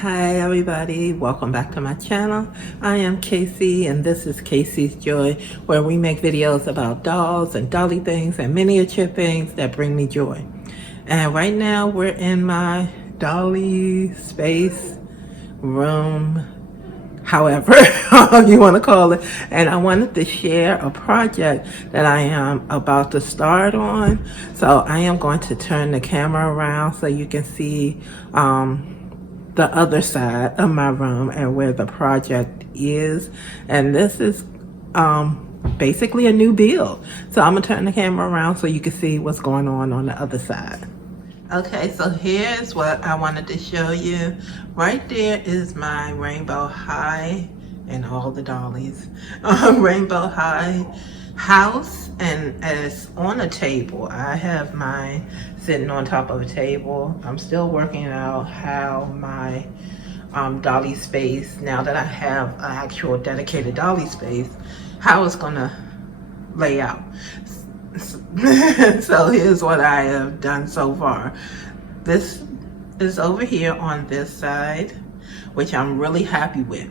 Hi everybody, welcome back to my channel. I am Casey and this is Casey's Joy, where we make videos about dolls and dolly things and miniature things that bring me joy. And right now we're in my dolly space room, however you want to call it, and I wanted to share a project that I am about to start on. So I am going to turn the camera around so you can see the other side of my room and where the project is. And this is basically a new build. So I'm gonna turn the camera around so you can see what's going on the other side. Okay, so here's what I wanted to show you. Right there is my Rainbow High and all the dollies. Rainbow High house, and it's on a table. I have mine sitting on top of a table. I'm still working out how my dolly space, now that I have an actual dedicated dolly space, how it's gonna lay out. So here's what I have done so far. This is over here on this side, which I'm really happy with.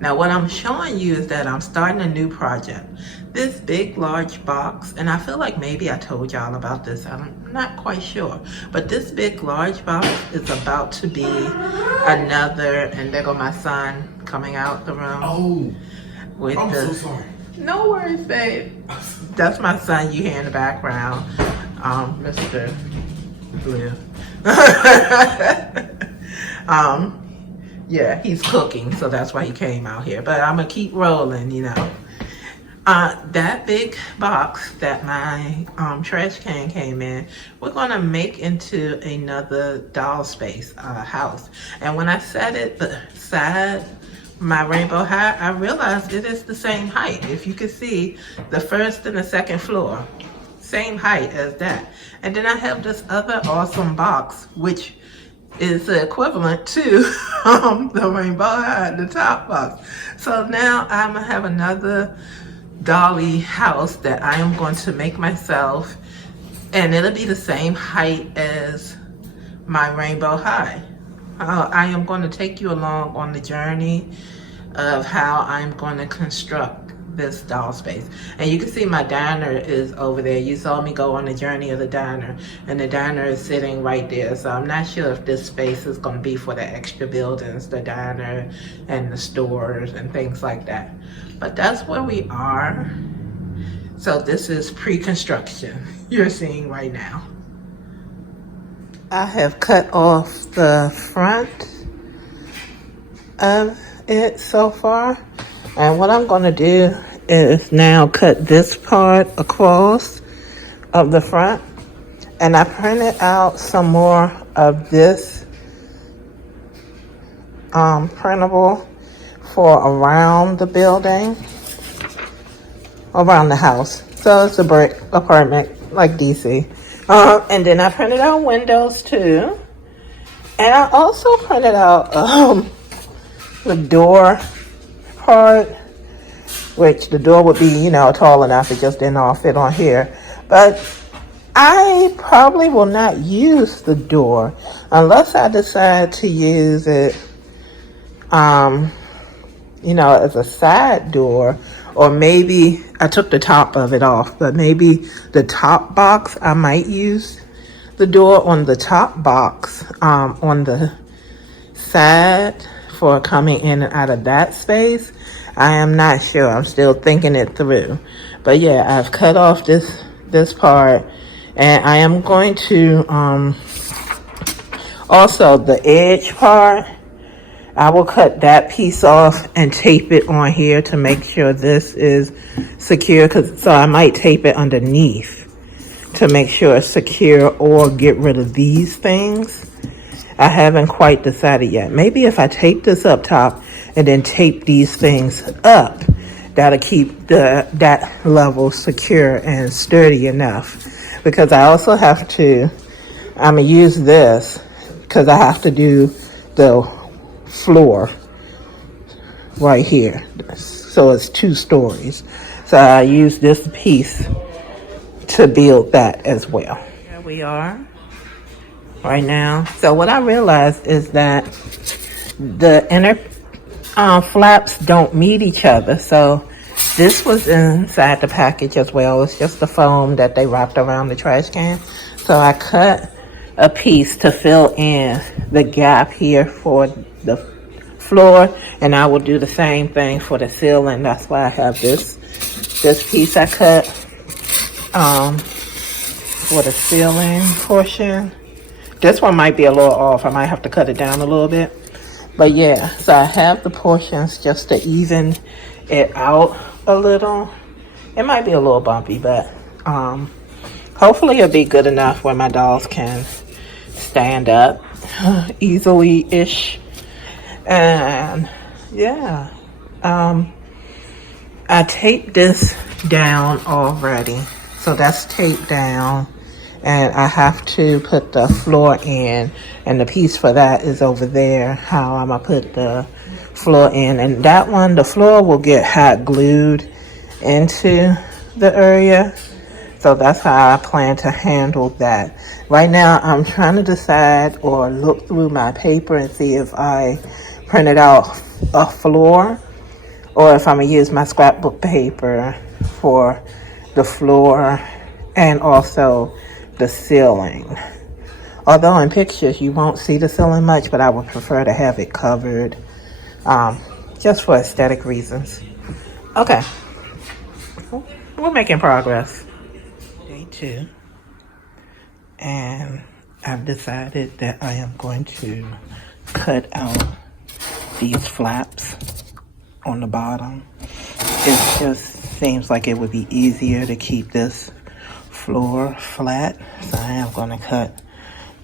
Now what I'm showing you is that I'm starting a new project. This big large box, and I feel like maybe I told y'all about this, I'm not quite sure, but this big large box is about to be another, and there go my son coming out the room. Oh, with I'm the, so sorry. No worries, babe. That's my son you hear in the background, Mr. Blue. Yeah, he's cooking, so that's why he came out here. But I'm gonna keep rolling, you know. That big box that my trash can came in, we're gonna make into another doll space house. And when I set it beside my Rainbow High, I realized it is the same height. If you can see, the first and the second floor, same height as that. And then I have this other awesome box, which is the equivalent to the Rainbow High, the top box. So now I'm gonna have another dolly house that I am going to make myself, and it'll be the same height as my Rainbow High. I am going to take you along on the journey of how I'm going to construct this doll space. And you can see my diner is over there. You saw me go on the journey of the diner, and the diner is sitting right there. So I'm not sure if this space is going to be for the extra buildings, the diner and the stores and things like that. But that's where we are. So this is pre-construction you're seeing right now. I have cut off the front of it so far, and what I'm going to do is now cut this part across of the front, and I printed out some more of this printable for around the building, around the house. So it's a brick apartment like DC. And then I printed out windows too. And I also printed out the door part, which the door would be, you know, tall enough. It just didn't all fit on here. But I probably will not use the door unless I decide to use it, you know, as a side door. Or maybe I took the top of it off, but maybe the top box, I might use the door on the top box, on the side for coming in and out of that space. I am not sure. I'm still thinking it through. But yeah, I've cut off this part, and I am going to also the edge part, I will cut that piece off and tape it on here to make sure this is secure. So I might tape it underneath to make sure it's secure, or get rid of these things. I haven't quite decided yet. Maybe if I tape this up top and then tape these things up, that'll keep that level secure and sturdy enough. Because I also have to, I'm gonna use this because I have to do the floor right here, so it's 2 stories. So I use this piece to build that as well. Here we are right now. So what I realized is that the inner flaps don't meet each other. So this was inside the package as well. It's just the foam that they wrapped around the trash can. So I cut a piece to fill in the gap here for the floor, and I will do the same thing for the ceiling. That's why I have this piece I cut for the ceiling portion. This one might be a little off. I might have to cut it down a little bit. But yeah, so I have the portions just to even it out a little. It might be a little bumpy, but hopefully it'll be good enough where my dolls can stand up easily-ish. And yeah, I taped this down already. So that's taped down. And I have to put the floor in, and the piece for that is over there, how I'm gonna put the floor in. And that one, the floor will get hot glued into the area. So that's how I plan to handle that. Right now, I'm trying to decide or look through my paper and see if I printed out a floor or if I'm gonna use my scrapbook paper for the floor and also the ceiling. Although in pictures you won't see the ceiling much, but I would prefer to have it covered just for aesthetic reasons. Okay, we're making progress. Day 2, and I've decided that I am going to cut out these flaps on the bottom. It just seems like it would be easier to keep this floor flat, so I am going to cut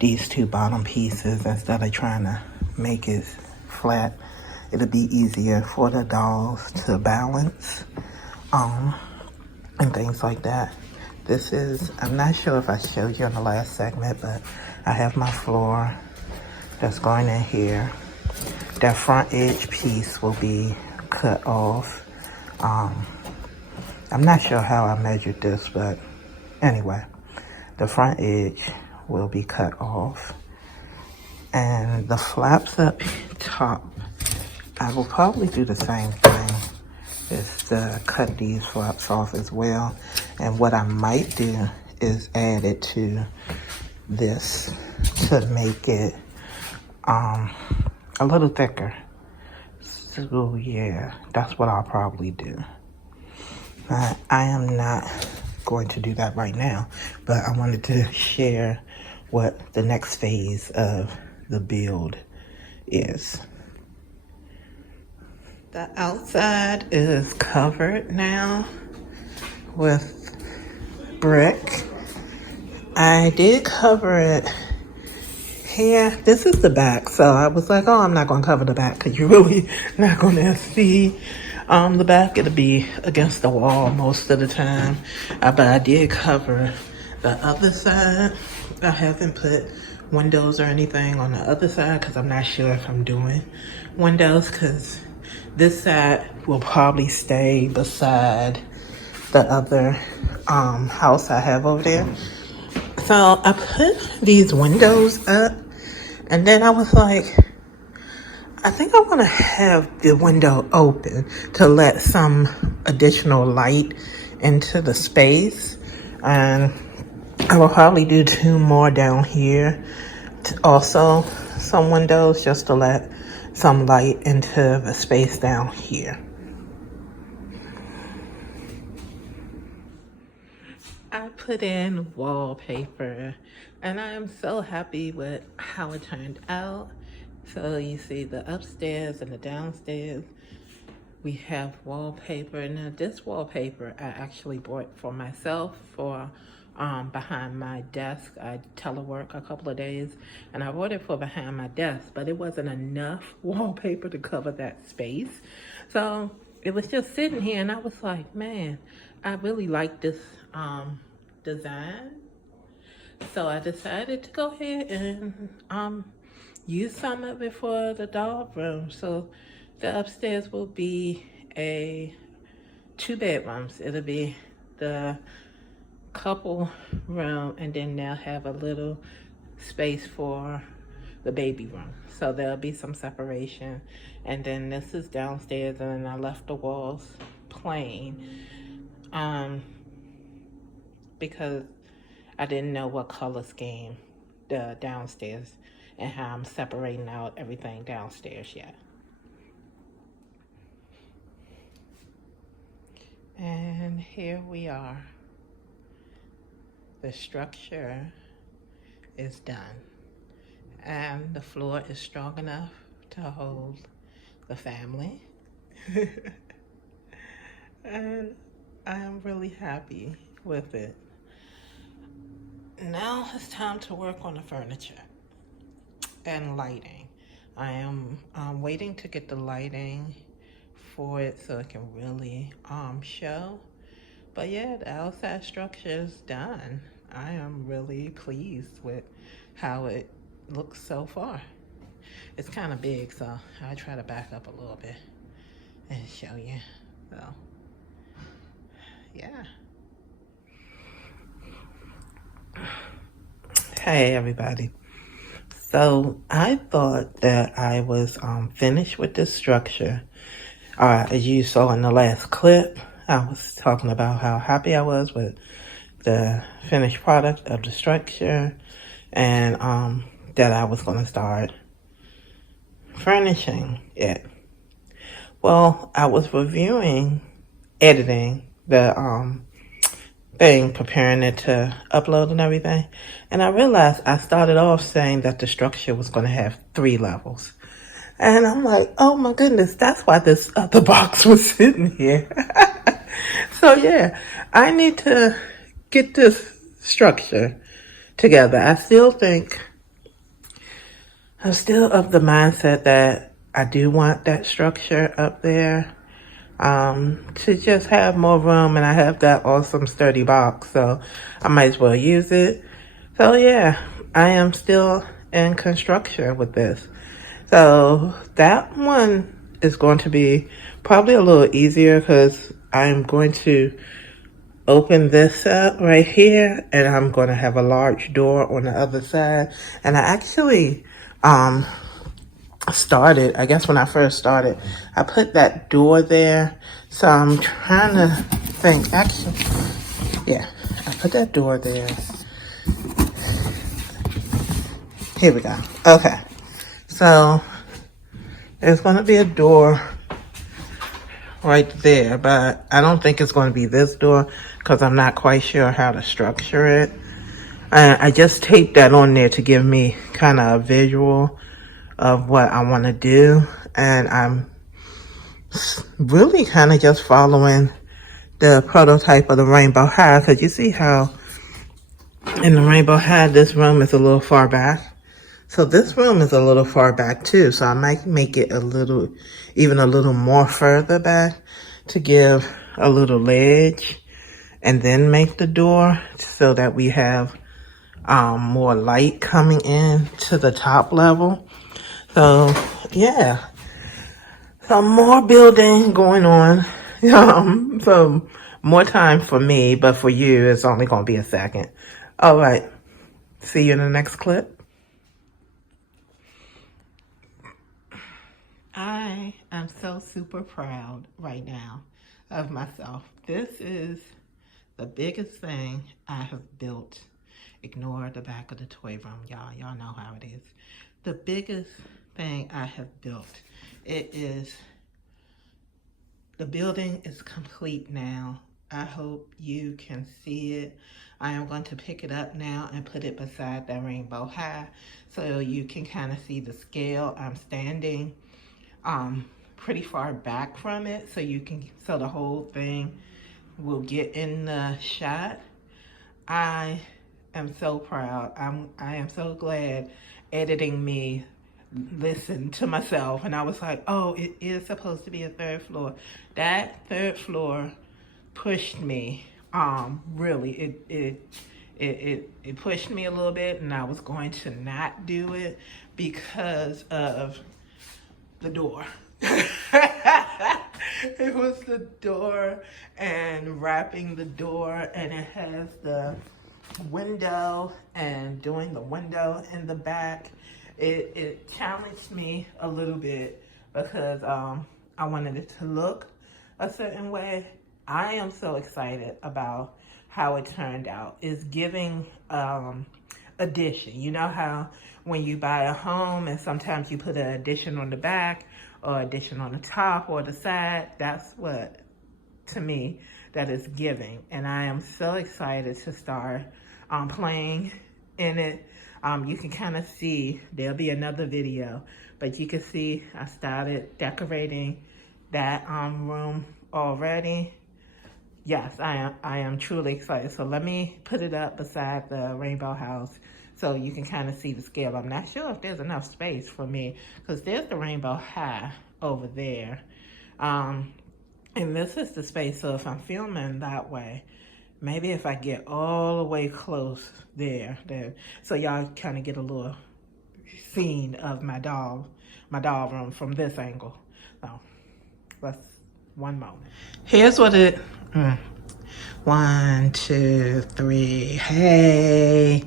these 2 bottom pieces instead of trying to make it flat. It'll be easier for the dolls to balance and things like that. This is, I'm not sure if I showed you in the last segment, but I have my floor that's going in here. That front edge piece will be cut off. I'm not sure how I measured this, but anyway, the front edge will be cut off. And the flaps up top, I will probably do the same thing, is to cut these flaps off as well. And what I might do is add it to this to make it a little thicker. So yeah, that's what I'll probably do. I am not going to do that right now, but I wanted to share what the next phase of the build is. The outside is covered now with brick. I did cover it here. This is the back, so I was like, oh, I'm not going to cover the back because you're really not going to see the back. It'll be against the wall most of the time. But I did cover the other side. I haven't put windows or anything on the other side because I'm not sure if I'm doing windows, because this side will probably stay beside the other house I have over there. So I put these windows up, and then I was like, I think I want to have the window open to let some additional light into the space. And I will probably do 2 more down here. Also, some windows just to let some light into the space down here. I put in wallpaper, and I am so happy with how it turned out. So you see the upstairs and the downstairs, we have wallpaper. Now this wallpaper I actually bought for myself for behind my desk. I telework a couple of days, and I bought it for behind my desk, but it wasn't enough wallpaper to cover that space. So it was just sitting here, and I was like, man, I really like this design. So I decided to go ahead and use some of it for the doll room. So the upstairs will be 2 bedrooms. It'll be the couple room, and then they'll have a little space for the baby room. So there'll be some separation. And then this is downstairs, and then I left the walls plain because I didn't know what color scheme the downstairs and how I'm separating out everything downstairs yet. And here we are. The structure is done. And the floor is strong enough to hold the family. And I am really happy with it. Now it's time to work on the furniture and lighting. I am waiting to get the lighting for it so it can really show. But yeah, the outside structure is done. I am really pleased with how it looks so far. It's kind of big, so I try to back up a little bit and show you. So yeah. Hey everybody. So I thought that I was finished with this structure. As you saw in the last clip, I was talking about how happy I was with the finished product of the structure, and that I was going to start furnishing it. Well, I was editing the thing, preparing it to upload and everything, and I realized I started off saying that the structure was going to have 3 levels. And I'm like, oh my goodness, that's why this other box was sitting here. So yeah, I need to get this structure together. I'm still of the mindset that I do want that structure up there, to just have more room, and I have that awesome sturdy box, so I might as well use it. So yeah, I am still in construction with this. So that one is going to be probably a little easier because I'm going to open this up right here, and I'm going to have a large door on the other side. And I actually started, I guess when I first started, I put that door there. So I'm trying to think, actually, yeah, I put that door there. Here we go. Okay. So there's going to be a door right there, but I don't think it's going to be this door because I'm not quite sure how to structure it. I just taped that on there to give me kind of a visual of what I want to do, and I'm really kind of just following the prototype of the Rainbow High, because you see how in the Rainbow High this room is a little far back. So this room is a little far back too, so I might make it even a little more further back to give a little ledge, and then make the door so that we have more light coming in to the top level. So yeah, some more building going on. So more time for me, but for you, it's only going to be a second. All right, see you in the next clip. I am so super proud right now of myself. This is the biggest thing I have built. Ignore the back of the toy room, y'all. Y'all know how it is. The biggest thing I have built. The building is complete now. I hope you can see it. I am going to pick it up now and put it beside that Rainbow High so you can kind of see the scale. I'm standing pretty far back from it so the whole thing will get in the shot. I am so proud. I am so glad editing me listened to myself, and I was like, oh, it is supposed to be a 3rd floor. That 3rd floor pushed me. Really, it pushed me a little bit, and I was going to not do it because of the door. It was the door and wrapping the door, and it has the window, and doing the window in the back it challenged me a little bit because I wanted it to look a certain way. I am so excited about how it turned out. It's giving addition. You know how when you buy a home and sometimes you put an addition on the back or addition on the top or the side? That's what, to me, that is giving. And I am so excited to start playing in it. You can kind of see, there'll be another video, but you can see I started decorating that room already. Yes, I am truly excited. So let me put it up beside the rainbow house so you can kind of see the scale. I'm not sure if there's enough space for me because there's the rainbow high over there. And this is the space, so if I'm filming that way, maybe if I get all the way close there, so y'all kind of get a little scene of my doll room from this angle. So let's, one moment. Here's what it, 1, 2, 3, hey.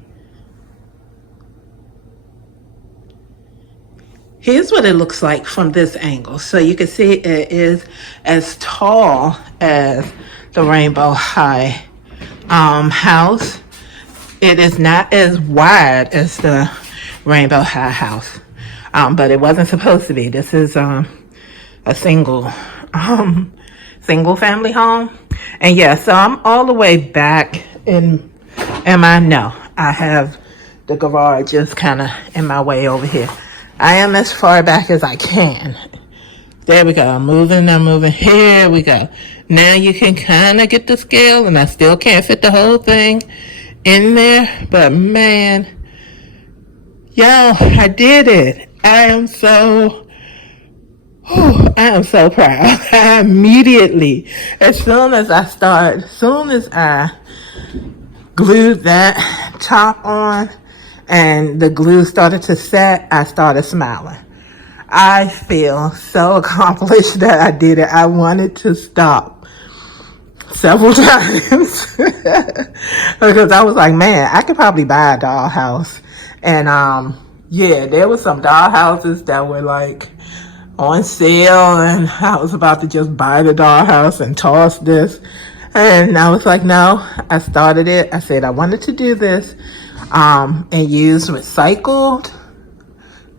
Here's what it looks like from this angle. So you can see it is as tall as the Rainbow High house. It is not as wide as the Rainbow High house, but it wasn't supposed to be. This is a single family home. And yeah, so I'm all the way back in I have the garage just kind of in my way over here. I am as far back as I can. There we go. I'm moving. Here we go. Now you can kind of get the scale, and I still can't fit the whole thing in there. But man, yo, I did it. I am so proud. I immediately, as soon as I glued that top on and the glue started to set, I started smiling. I feel so accomplished that I did it. I wanted to stop several times because I was like, man, I could probably buy a dollhouse. And yeah, there were some dollhouses that were like on sale, and I was about to just buy the dollhouse and toss this. And I was like, no, I started it. I said I wanted to do this and use recycled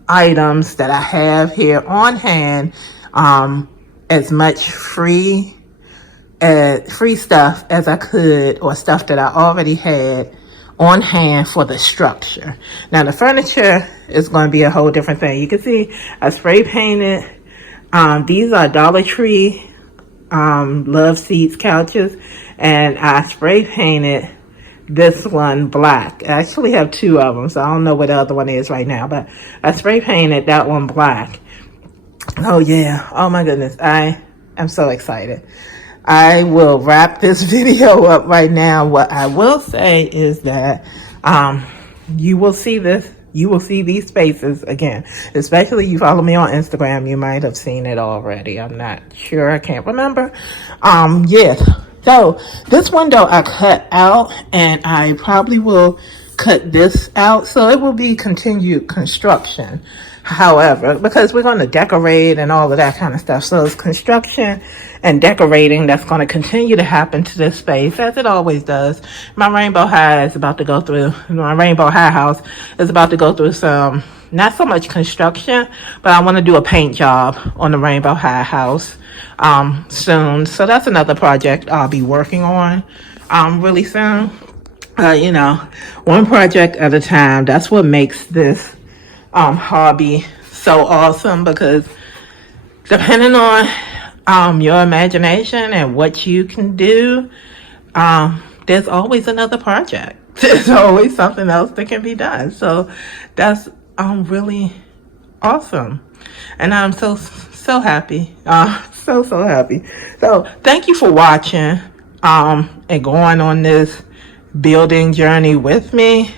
items that I have here on hand, as much free stuff as I could, or stuff that I already had on hand for the structure. Now the furniture is going to be a whole different thing. You can see I spray painted. These are Dollar Tree love seats couches, and I spray painted this one black. I actually have two of them, so I don't know what the other one is right now, but I spray painted that one black. Oh yeah, oh my goodness, I am so excited. I will wrap this video up right now. What I will say is that you will see these spaces again, especially you follow me on Instagram. You might have seen it already. I'm not sure, I can't remember. Yes. So this window I cut out, and I probably will cut this out, so it will be continued construction. However, because we're going to decorate and all of that kind of stuff, so it's construction and decorating that's going to continue to happen to this space, as it always does. My Rainbow High is about to go through, my Rainbow High house is about to go through some, not so much construction, but I want to do a paint job on the Rainbow High house soon. So that's another project I'll be working on really soon. You know, one project at a time. That's what makes this hobby so awesome, because depending on your imagination and what you can do, there's always another project. There's always something else that can be done. So that's really awesome, and I'm so happy. So happy. So thank you for watching and going on this building journey with me.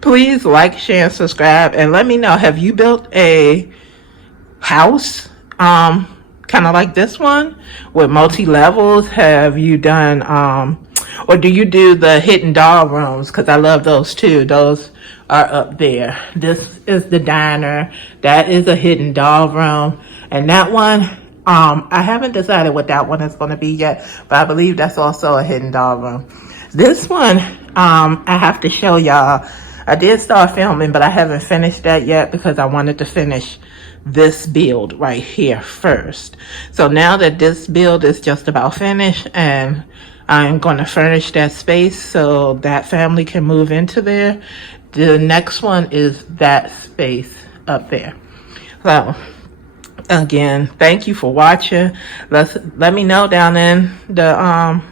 Please like, share, and subscribe, and let me know, have you built a house kind of like this one with multi-levels? Have you done Or do you do the hidden doll rooms? Because I love those too. Those are up there. This is the diner. That is a hidden doll room. And that one, I haven't decided what that one is going to be yet, but I believe that's also a hidden doll room. This one, I have to show y'all. I did start filming, but I haven't finished that yet because I wanted to finish this build right here first. So now that this build is just about finished, and I'm going to furnish that space so that family can move into there, the next one is that space up there. So again, thank you for watching. Let me know down in the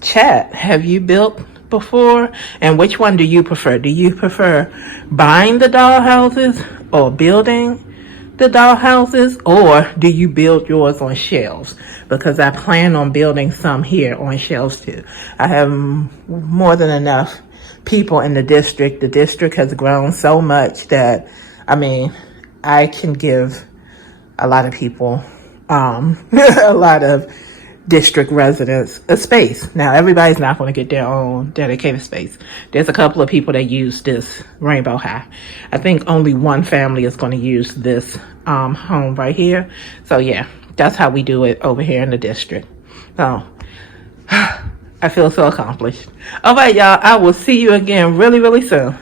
chat, have you built before, and which one do you prefer? Do you prefer buying the doll houses or building the doll houses, or do you build yours on shelves? Because I plan on building some here on shelves too. I have more than enough people in the district. The district has grown so much that, I mean, I can give a lot of people, a lot of district residents a space. Now, everybody's not going to get their own dedicated space. There's a couple of people that use this Rainbow High. I think only one family is going to use this home right here. So yeah, that's how we do it over here in the district. So I feel so accomplished. All right, y'all, I will see you again really, really soon.